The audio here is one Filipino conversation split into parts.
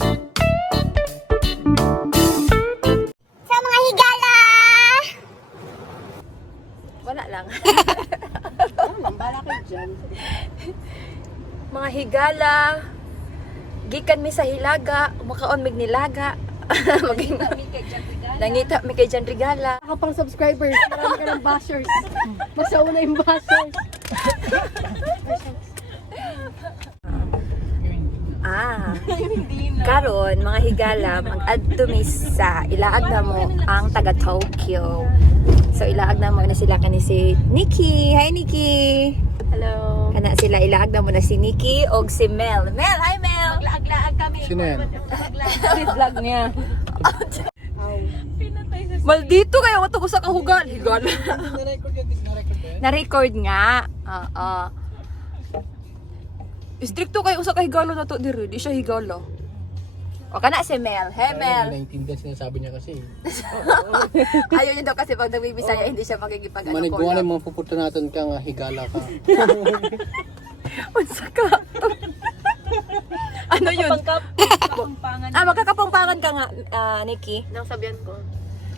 Sa mga higala! Wala lang. Bala kayo dyan. Mga higala, gikan mi sa hilaga, makaon mig nilaga. Maging nangita mi kay Jan Regala. Kapang subscribers, marami ka ng bashers. Masauna yung bashers. Karon mga higala, mag-add mi sa ilaag na mo ang taga Tokyo. So ilaag na mo na sila kani si Nikki. Hi Nikki. Hello. Kana sila ilaag na mo na si Nikki og si Mel. Mel, hi Mel. Maglaag-laag kami. Sino yan? Vlog niya. Maldito kayo wato ko sa kahugal. Higal. Na-record yan? Na-record nga. Oo. Istrikto kayo sa kahigalo na to diri, di siya higala. O kana si Mel. Hey Mel. Naintindihan sinasabi niya kasi. Ayaw niya daw kasi pag nagbibisaya hindi siya makikipag ano Manig kung ano yung mga pupunta natin ka nga, higala ka. Unsa ka? Ano yun? Kapampangan. Magkakapampangan ka nga, Nikki. Nang sabihan ko.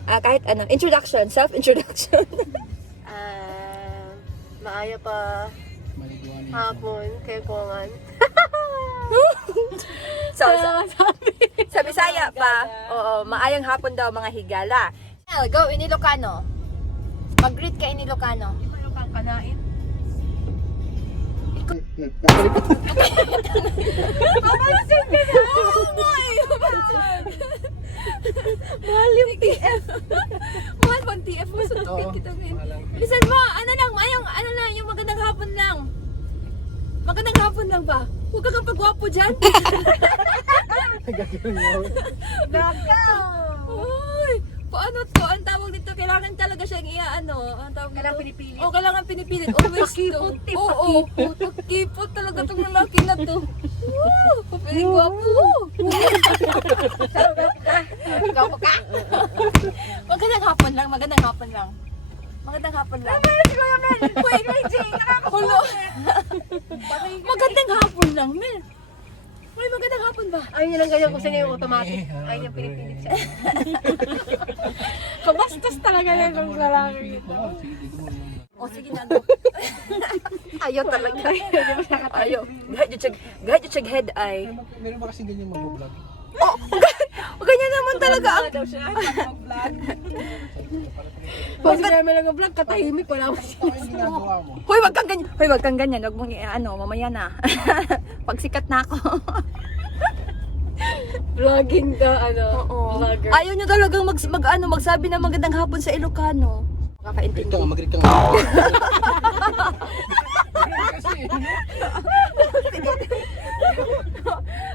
Kahit ano, introduction, self-introduction. Maaya pa Maniguan hapon kay Kongan. So, sa Bisaya pa, oo, maayang hapon daw mga higala. Mel, go, in Ilocano. Mag-greet ka in Ilocano. Ano kang kanain? Kapansin ka na! Oh my! Mahal yung TF. Mahal pang TF mo sa tupin kita ngayon. Bilisan mo, yung magandang hapon lang. Magandang hapon lang ba? Huwag ka kang pagwapo dyan. Uy, paano to? Ang tawag dito, kailangan talaga siyang ano, ang tawag dito? Kailangan pinipilit. Oh, kailangan pinipilit. Always to. Oo, pagkipot talaga itong lalaki na to. Woo! Papiling gwapo. Gwapo ka? Magandang hapon lang, magandang hapon lang. Magandang hapon lang. Uy, nakakakulo. Magandang hapon lang, Mel. Uy, magandang hapon ba? Ayun niya lang ganyan kung saan yung automatic. Ayun yung pinipilit siya. Kabastos talaga yan ng lalaki. O, sige na. Go. Ayaw talaga. Ayaw. Kahit yung head eye. Meron ba kasi ganyan mag-vlog? Oh, ganyan naman talaga ang... daw siya. Mag-vlog. Pag namin lang ang vlog, katahimik. Wala mo siya. Ano yung ginagawa mo? Hoy, wag kang ganyan. Hoy, wag kang ganyan. Wag mong ano, mamaya na. Pag sikat na ako. Vlogging ka, vlogger. Ayaw nyo talagang magsabi na magandang hapon sa Ilocano. Makakaintindi. Ito nga, mag-greet ka nga. Kasi,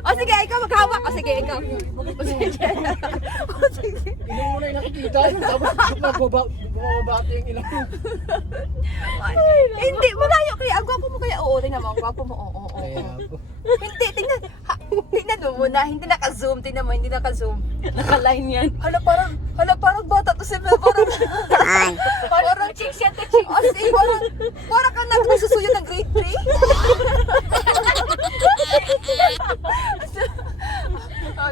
O sige, ikaw maghawak. O sige, ikaw. O sige. O sige. ilang mo na yung nakikita. Tapos bumabati yung ilang. Hindi, malayo kaya. Ang gwapo mo kaya. Oo, tingnan mo. Ang gwapo mo. Oo. Kaya ako. Hindi, tingnan. Tingnan mo muna. Hindi naka-zoom. Tingnan mo, hindi naka-zoom. Naka-line yan. Hala, parang bata to si Mel. Parang chicks yan to chicks. O sige, parang ka nagsusuyo ng grade 3.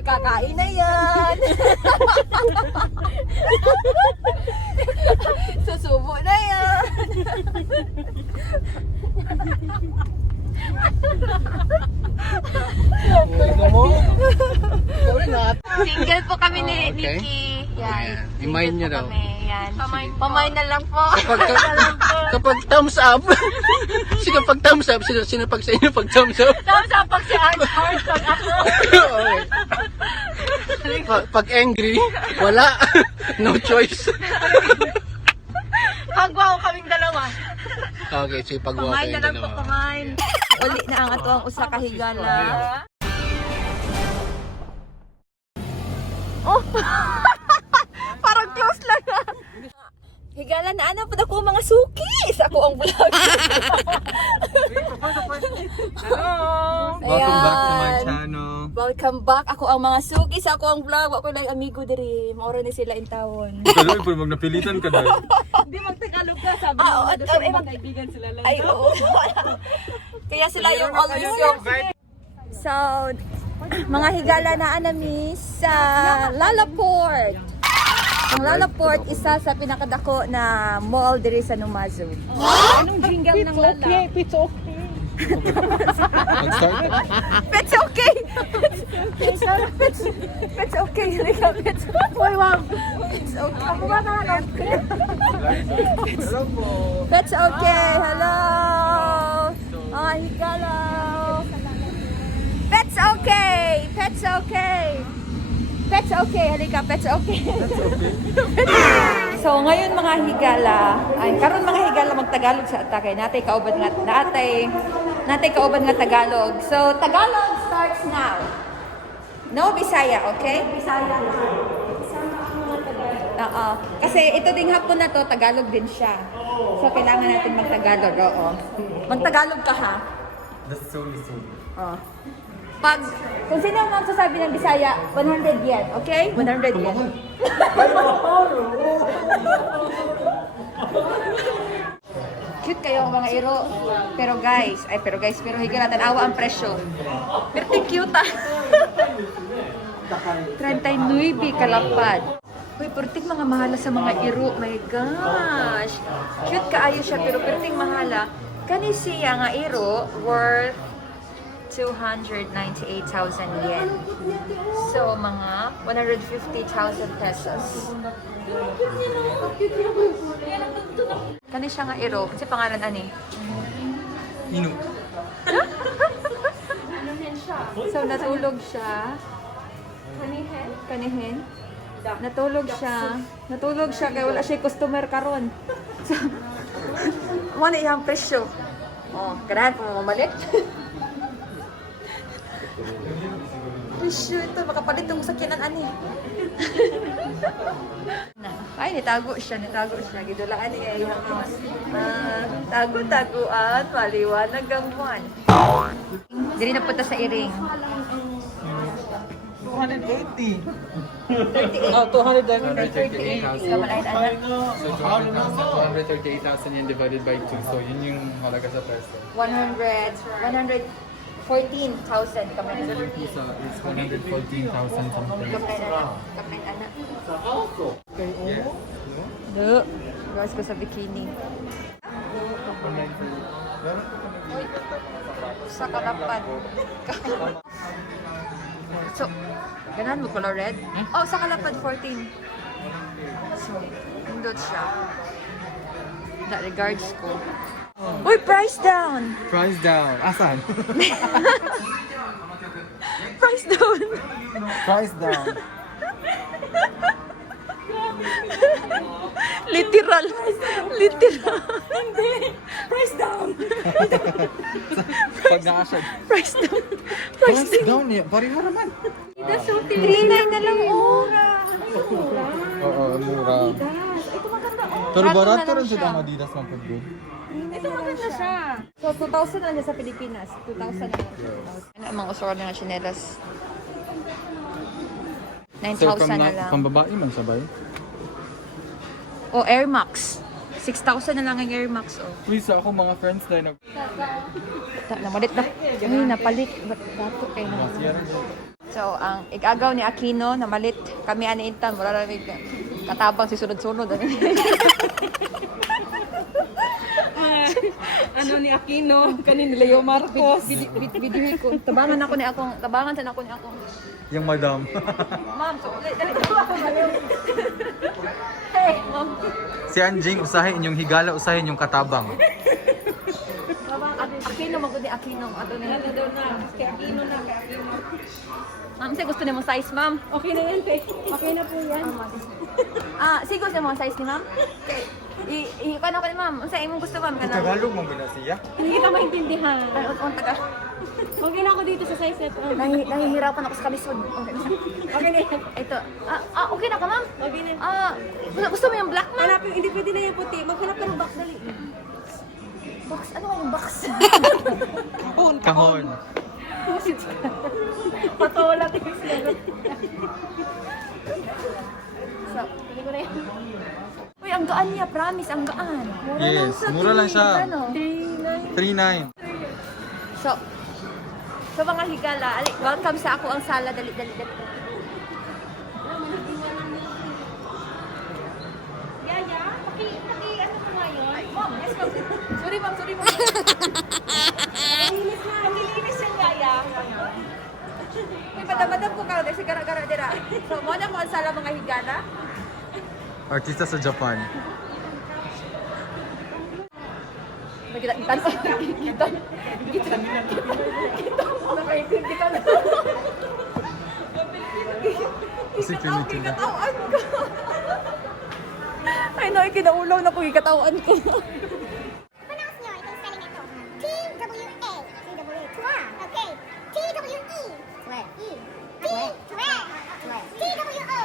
Kakain na yan. Susubo na yan. Tingnan mo. Gawin natin. Single po kami ni Okay. Nikki. Yan. Ayan. I-mine niyo daw. Yan. Pamain na lang po. Kapag thumbs up, sino pag thumbs up? Sino pag sa inyo pag thumbs up? Tapos pag si heart pag ako. Okay. Pag angry, wala. No choice. Pagwaw kaming dalawa. Okay, so pag-walk Pamain kayo na lang po, dalawa. pamain. Uli na ang ato ang usa ka higala. Oh! Parang close lang ha. Higala na ano pa ako mga suki sa ako ang vlog. Welcome back to my Ayan. channel. Welcome back. Ako ang mga suki sa ako ang vlog. Ako lang amigo diri. Maura ni sila in tawon. Kaloy po, magnapilitan ka dahil. Hindi magtagalog ka, sabi Ah, mo at- doon sa ay, mga kaibigan sila lang. Ay, oo. Kaya sila yung always yung... So, Mga higala na anami sa Lalaport. Ang Lalaport, isa sa pinakadako na mall diri sa Numazu. Anong jingle ng Lala? Pizza okay. Nag-start? Pets okay! Pets okay! Halika, pets. Uy, wow! Pets okay. Ako ba na? Pets okay! Hello! Oh, higala! Pets okay! Pets okay! Pets okay! Halika, pets okay! So ngayon mga higala, ay karon mga higala magtagalog sa atake. Natay kauban nga natay kauban nga Tagalog. So Tagalog starts now. No Bisaya, okay? Bisaya lang. Oo. Kasi ito ding hapon na to, Tagalog din siya. So kailangan natin magtagalog, oo. Magtagalog ka ha. That's so easy. Oh. Pag, kung sino ang magsasabi ng Bisaya, 100 yen, okay? 100 yen. Cute kayo mga iro. Pero higala, tanawa ang presyo. Pero cute ah. 39 kalapad. Uy, perting mga mahala sa mga iro. My gosh. Cute kaayo siya, pero perting mahala. Kani siya nga iro worth 298,000 yen. So, mga 150,000 pesos. Kani siya nga iro. Kasi pangalan ani? Inu. So, natulog siya. Kanihin? Natulog siya kaya wala siya customer karon. So, wala iyang presyo. Oh, ganahan po mamalik. Presyo ito, makapalit ang sakyanan ani. Ay, nitago siya. Gidulaan niya iyang house. Tago-taguan, maliwanag ang buwan. Diri na punta sa iring. 280. 38. Oh, 238. 238,000. Kamalain anak. So 238,000 yen divided by 2. So yun yung halaga sa peso. 114,000 kamalain anak. Isa is 114,000 something. Kamalain anak. Yes. Do. Gawas ko sa bikini. Sa kalapad. So, ganahan mo color red? Oh, sa kalapad 14. So, nindot siya. That regards ko. Uy, price down! Price down. Asan? Price down! Price down. Literal. Hindi. Price down. Pag nakasad. Price down. Price down eh. Pareho naman. 3.9 na lang, oh. Oo, mura. Ito maganda, oh. Pero Rato barato na lang rin siya. siya ng Adidas man po good. Ito maganda siya. So, 2,000 na lang sa Pilipinas. 2,000 na lang. Ano ang mga usual na chinelas? 9,000 na lang. Pambabae man sabay. O, Air Max. 6,000 na lang ang Air Max, oh. Please, ako mga friends na nag... Namalit na. Ay, napalit. Dato kayo na. So, ang igagaw ni Aquino, namalit. Kami ani Intan, wala na may katabang si sunod-sunod. Ano ni Aquino, kanin ni Leo Marcos. Video ko. Tabangan sa nako ni akong. Yung madam. Ma'am, so, dali Hey, ma'am. Si Anjing, usahin yung higala, usahin yung katabang. Aquino, magod ni Aquino. Ato na. Kay Aquino na. Ma'am, sige gusto niyo mo size, ma'am? Okay na yan, te. Okay na po yan. Sige gusto niyo mo size ni ma'am? Okay. Ikano ko ni ma'am. Unsa imong gusto, ma'am? Kana. Tagalog mong binasiya. Hindi kita maintindihan. Ay, taga. Okay na ako dito sa size net. Nahihirapan ako sa kalisod. Okay na yan. Ito. Okay na ka, ma'am? Okay na. Gusto mo yung black, ma'am? Hanapin, hindi pwede na yung puti. Maghanap ka ng box, dali. Box? Ano nga yung box? Kahon. Patawala tayo sila. So, tingin ko na yan. Uy, ang gaan niya, promise, ang gaan. Yes, mura lang siya. Ano? 3.9. So, So mga higala, welcome sa ako ang sala. Dali. Yaya, ano ko ngayon? Ay, ma'am, yes, ma'am. Sorry, ma'am. Pakilinis yan, Yaya. May madam ko ka, dahil si gara-gara dira. So, mo na ko ang sala mga higala. Artista sa Japan. Kita. Nakaintindi ka na. Kasi kinikin na. Katawan ko. Ay, no, ikinaulaw na kung ikatawan ko. Pronounce nyo itong spelling ito. T-W-A. T-W-A. Okay. T-W-E. E. T-W-O.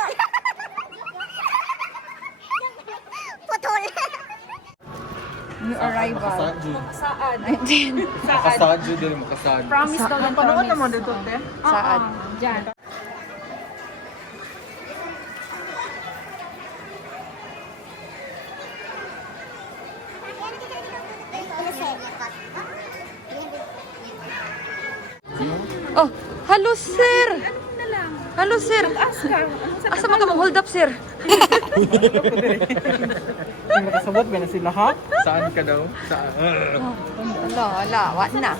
Galing. Putol. New arrival. Makasadyo. Saan? Makasadyo din, makasadyo. Promise daw ng promise. Naman dito, te? Saan? Diyan. Oh, hello sir. Hello sir. Asa man ka mong hold up sir? Makasabot ba na sila ha? Saan ka daw? Saan? Wala, wala na.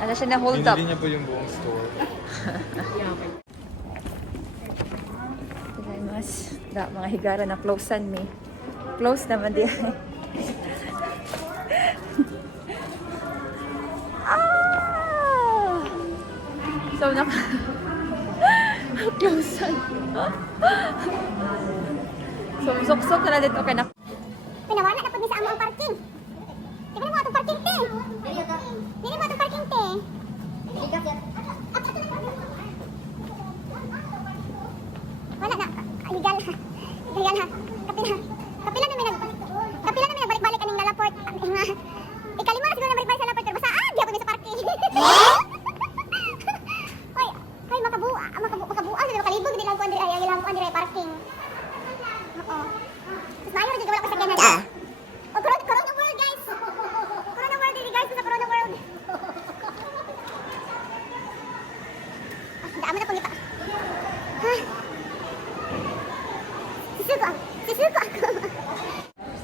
Ano siya na hold up? Hindi niya po yung buong store. Mas mga higara na closean me. Close naman di. So closean. So sok na dito ka na. Pinawala na pag sa amo ang parking. Di ba mo atong parking te? Dili mo atong parking te. Wala na. Legal ha. Legal ha. Kapila na may nagbalik-balik aning lalaport. Ikalima na siguro na balik-balik sa laport. Pero basta di ako sa parking. Hoy, makabuo. Dili makalibog dili lang ko andre ay lang ko andre parking. Oo. Mayo na wala ko sa ganyan. Oh, Corona World, guys! Corona World, dili guys, sa Corona World. Daan mo na pangita. Ha? Sisuko ako.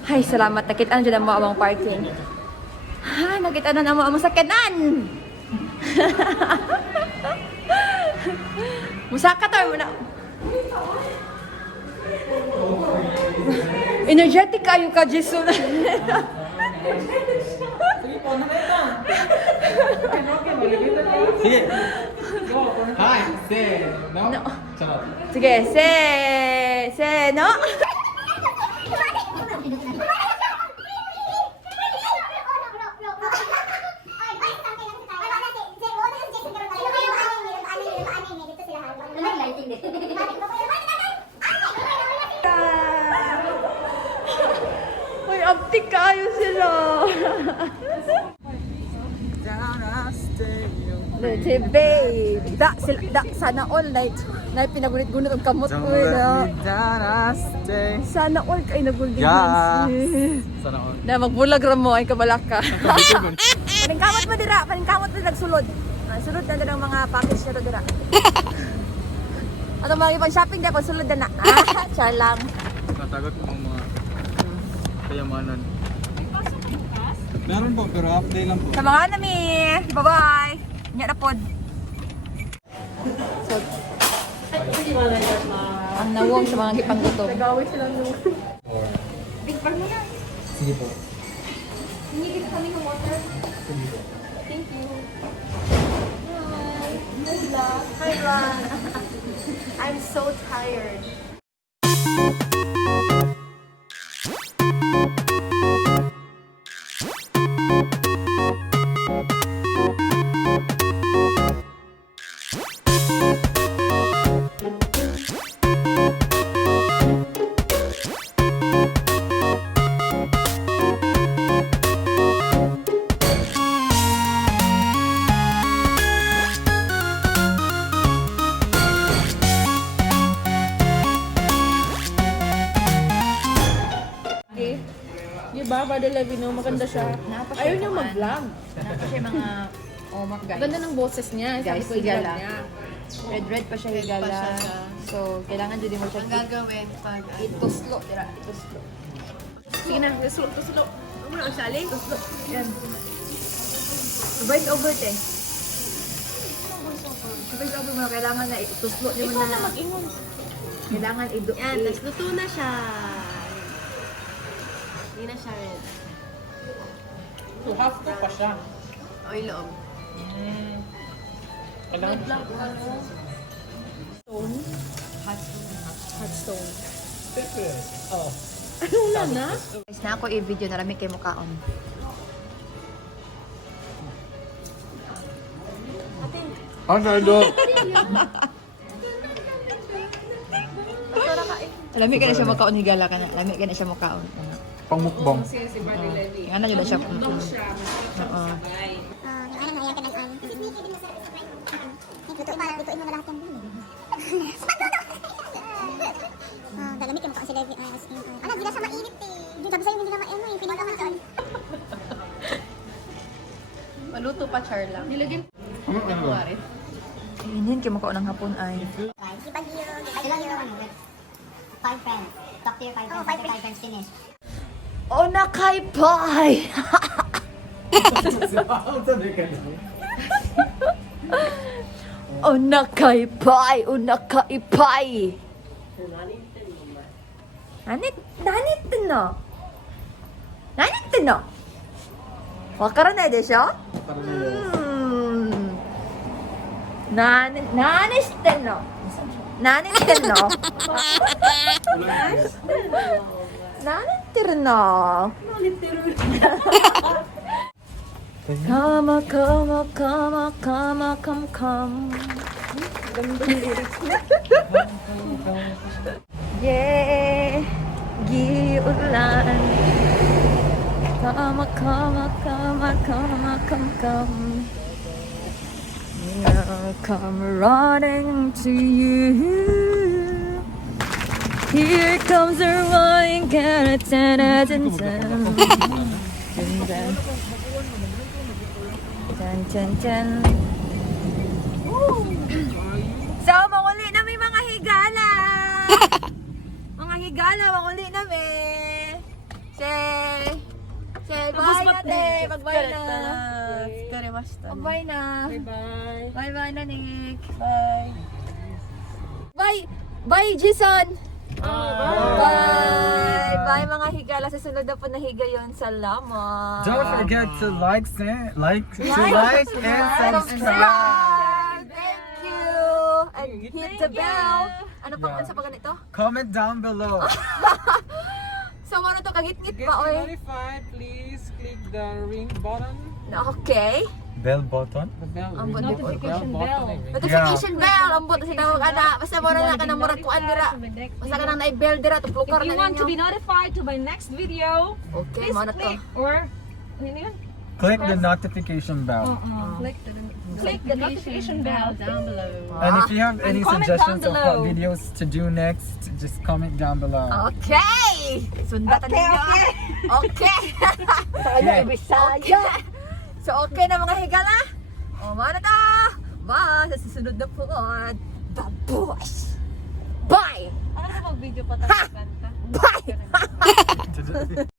Ay, salamat. Nakita na dyan ang mga parking. Ay, nakita na ang mga sakyanan. Musaka tayo muna. Energetic kayo ka, Jesus. Sige! Hi! Say! No? Charot. Sige, no? Uy, abtik kayo sila. Legit, babe. Sana all night. Na pinagunit-gunit ang kamot ko na. Sana all kay naguldig Sana all. na magbulag ra mo ay kabalak ka. Paningkamot mo dira, nagsulod. Sulod na ng mga package na dira. Ato mga ibang shopping dahil sulod na. Char lang. Natagot mo ang mga kayamanan. Meron po, pero half day lang po. Sa mga nami. Bye-bye. Nya na pod. So, ang nawong sa mga gipanggutom. Nagawin sila nung. Big bag mo na. Sige po. Hinigit kami ng water. Sige po. Thank you. Hi, Ron. I'm so tired. Body Levy, no? Maganda siya. Ayaw niya mag-vlog. Napa siya mga omak guys. Ganda ng boses niya. Sabi Guys, ko i-vlog higala. niya. Red pa siya higala. So, kailangan din mo siya Gagawin pag ituslo. Tira, ituslo. Sige na, tuslo. Ano mo na, Sally? Tuslo. Yan. Voice over te. Voice over mo, kailangan na ituslo. Di mo na mag-ingon. Kailangan yan, tas luto na siya. Hindi na siya red. So, half cook pa siya. O yung loob. Kailangan siya. Hot stone. Pepe. Oh. Anong lana? Guys, na ako i-video na rami kay mukhaon. Ano do? Lami ka na siya mukhaon, higala ka na. Lami ka na siya mukhaon. Pangmukbang. Yan na yun siya. Oo. Ano na yan ka ng ano? Lutuin mo na lahat yan. Dalamig mo kasi Levi. Ano, hindi na siya mainit eh. Sabi sa'yo, hindi na mainit eh. Pinagaman ka. Maluto pa, Char lang. Ayun, kay mukhaon ng hapon ay. Si Bagyo. Five friends. Talk to your five friends. Oh, five After five friends finish. Oh, nakaipay! Oh, nakaipay! Oh, nakaipay! Nanit na! Nanit na! Wakaranay deしょ? Nanit no? Nanit no? Nanit no? Kama, kama, kama, kama, kam, kam. Gandang lyrics na. Yeah, giulan. Kama, kama, kama, kama, kam, kam. Now come running to you. Here comes the running, can tan tan tan. Tan tan tan. So, manguli na may mga higala. Mga higala, manguli na may. Say, bye na te. Mag-bye na. Mag-bye na. Bye-bye. Bye-bye na, Nick. Bye. Bye. Bye, Jason. Bye. Bye, mga higala. Sa sunod na po na higa yun. Salamat. Don't forget to like and Subscribe. Thank you. And hit the bell. Ano pa sa pag ganito? Comment down below. So, ano to? Kagit-ngit Get pa, oy. notified, please click the ring button. Okay. Bell button? The bell. Ang Notification bell. Notification bell. Ang buto sa tawag ana. Basta mo na ka ng murag kuan dira. Basta ka nang na-bell dira. Tuplukar If you na want to be ninyo. notified to my next video, Okay, please mo na to. click or ano yun? Click the notification bell. Click the notification bell down below. And if you have any comment suggestions down of what below. videos to do next, just comment down below. Okay! Sundatan ninyo. Okay! Okay. So, okay na mga higala? O, mana to? Bye! Sa susunod na po. Babush! Bye! Ano na mag-video pa tayo kanta? Bye!